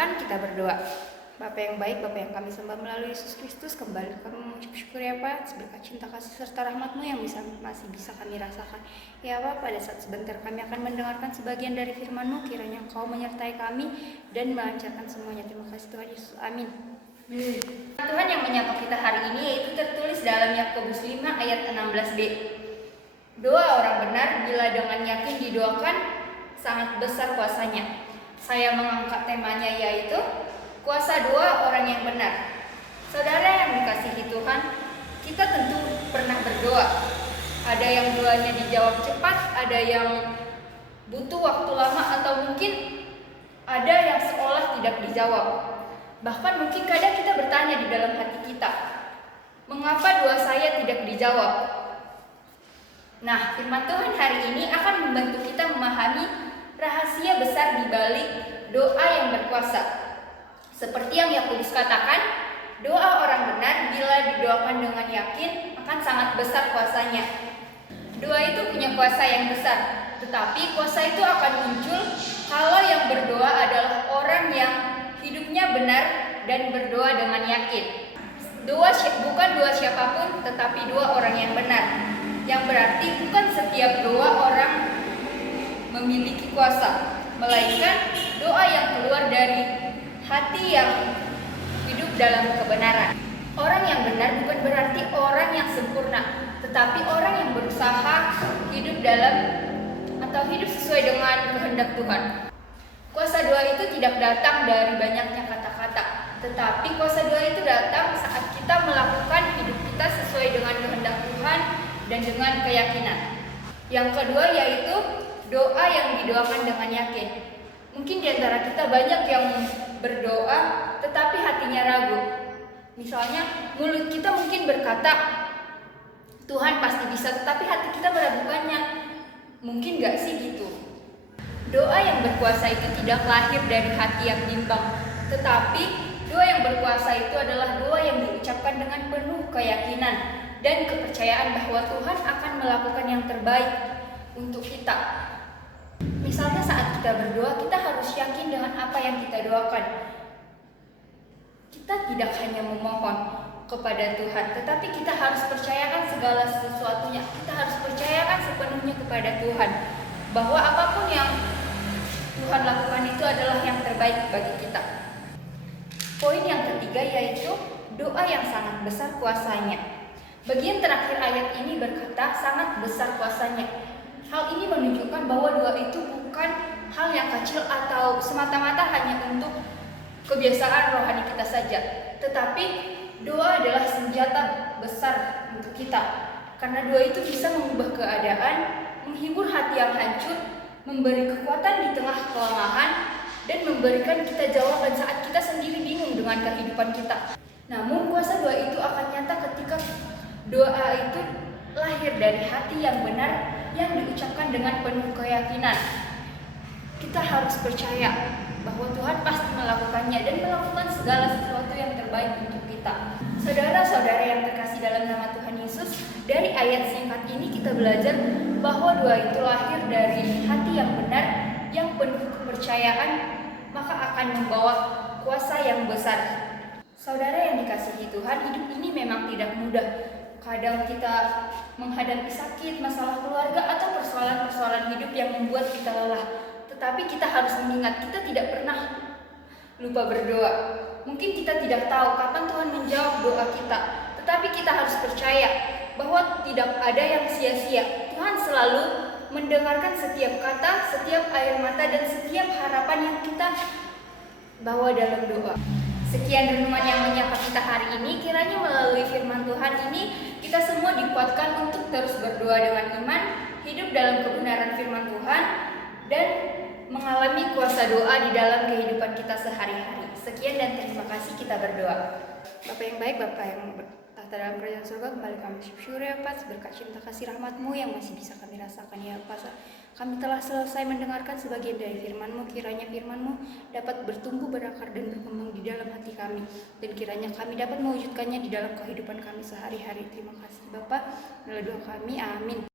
Tuhan, kita berdoa. Bapa yang baik, Bapa yang kami sembah melalui Yesus Kristus, kembali kami mengucap syukur ya Pak, berkat cinta kasih serta rahmat-Mu yang masih bisa kami rasakan. Ya Pak, pada saat sebentar kami akan mendengarkan sebagian dari firman-Mu, kiranya Engkau menyertai kami dan melancarkan semuanya. Terima kasih Tuhan Yesus, amin. Tuhan yang menyapa kita hari ini yaitu tertulis dalam Yakobus 5 ayat 16b. Doa orang benar bila dengan yakin didoakan sangat besar kuasanya. Saya mengangkat temanya yaitu kuasa doa orang yang benar. Saudara yang dikasihi Tuhan, kita tentu pernah berdoa. Ada yang doanya dijawab cepat, ada yang butuh waktu lama, atau mungkin ada yang seolah tidak dijawab. Bahkan mungkin kadang kita bertanya di dalam hati kita, mengapa doa saya tidak dijawab? Nah, firman Tuhan hari ini akan membantu kita memahami rahasia besar di balik doa yang berkuasa. Seperti yang Yakobus katakan, doa orang benar bila didoakan dengan yakin akan sangat besar kuasanya. Doa itu punya kuasa yang besar, tetapi kuasa itu akan muncul kalau yang berdoa adalah orang yang hidupnya benar dan berdoa dengan yakin. Bukan doa siapapun, tetapi doa orang yang benar. Yang berarti bukan setiap doa orang memiliki kuasa, melainkan doa yang keluar dari hati yang hidup dalam kebenaran. Orang yang benar bukan berarti orang yang sempurna, tetapi orang yang berusaha hidup dalam atau hidup sesuai dengan kehendak Tuhan. Kuasa doa itu tidak datang dari banyaknya kata-kata, tetapi kuasa doa itu datang saat kita melakukan hidup kita sesuai dengan kehendak Tuhan dan dengan keyakinan. Yang kedua yaitu doa yang didoakan dengan yakin. Mungkin di antara kita banyak yang berdoa tetapi hatinya ragu. Misalnya mulut kita mungkin berkata Tuhan pasti bisa, tetapi hati kita meragukannya. Mungkin gak sih gitu? Doa yang berkuasa itu tidak lahir dari hati yang bimbang, tetapi doa yang berkuasa itu adalah doa yang diucapkan dengan penuh keyakinan dan kepercayaan bahwa Tuhan akan melakukan yang terbaik untuk kita. Misalnya saat kita berdoa, kita harus yakin dengan apa yang kita doakan. Kita tidak hanya memohon kepada Tuhan, tetapi kita harus percayakan segala sesuatunya. Kita harus percayakan sepenuhnya kepada Tuhan, bahwa apapun yang Tuhan lakukan itu adalah yang terbaik bagi kita. Poin yang ketiga yaitu doa yang sangat besar kuasanya. Bagian terakhir ayat ini berkata sangat besar kuasanya. Hal ini menunjukkan bahwa doa itu bukan hal yang kecil atau semata-mata hanya untuk kebiasaan rohani kita saja, tetapi doa adalah senjata besar untuk kita. Karena doa itu bisa mengubah keadaan, menghibur hati yang hancur, memberi kekuatan di tengah kelemahan, dan memberikan kita jawaban saat kita sendiri bingung dengan kehidupan kita. Namun kuasa doa itu akan nyata ketika doa itu lahir dari hati yang benar yang diucapkan dengan penuh keyakinan. Kita harus percaya bahwa Tuhan pasti melakukannya dan melakukan segala sesuatu yang terbaik untuk kita. Saudara-saudara yang terkasih dalam nama Tuhan Yesus, dari ayat singkat ini kita belajar bahwa doa itu lahir dari hati yang benar, yang penuh kepercayaan, maka akan membawa kuasa yang besar. Saudara yang dikasihi Tuhan, hidup ini memang tidak mudah. Kadang kita menghadapi sakit, masalah keluarga, atau persoalan-persoalan hidup yang membuat kita lelah. Tetapi kita harus mengingat, kita tidak pernah lupa berdoa. Mungkin kita tidak tahu kapan Tuhan menjawab doa kita, tetapi kita harus percaya bahwa tidak ada yang sia-sia. Tuhan selalu mendengarkan setiap kata, setiap air mata, dan setiap harapan yang kita bawa dalam doa. Sekian renungan yang menyapa kita hari ini. Kiranya melalui firman Tuhan ini kita semua dikuatkan untuk terus berdoa dengan iman, hidup dalam kebenaran firman Tuhan, dan mengalami kuasa doa di dalam kehidupan kita sehari-hari. Sekian dan terima kasih, kita berdoa. Bapa yang baik, Bapa yang bertahta dalam kerajaan surga, kembali kami syukur ya Pak, berkat cinta kasih rahmat-Mu yang masih bisa kami rasakan ya Pak. Kami telah selesai mendengarkan sebagian dari firman-Mu. Kiranya firman-Mu dapat bertumbuh, berakar, dan berkembang di dalam hati kami, dan kiranya kami dapat mewujudkannya di dalam kehidupan kami sehari-hari. Terima kasih Bapa, dalam doa kami, amin.